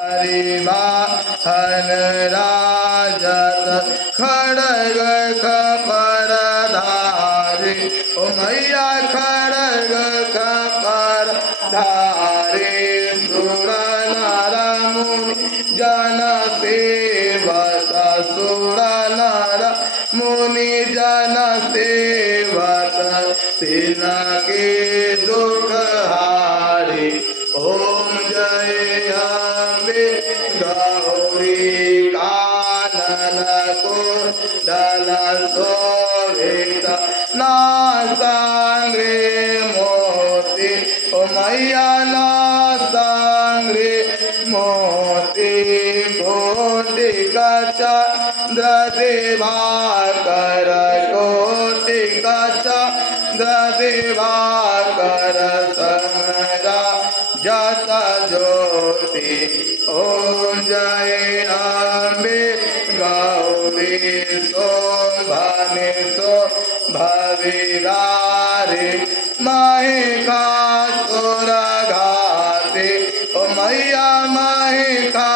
वाहन राजत खड़ग खपर धारे ओ मैया खड़ग खपर धारे सुर नर मुनि जन सेवत सुर नर मुनि जन सेवत तिनके दुख हारे ओम जय अम्बे गौरी कानन कुंडल शोभित नासांगे मोती ओ मैया नासांगे मोती कोटि चंद्र दिवाकर कोटि चंद्र दिवाकर समरा जत ज्योति ओम जय अम्बे गौरी शोभने भविरारे महिषासुर घाते ओ मैया महिषा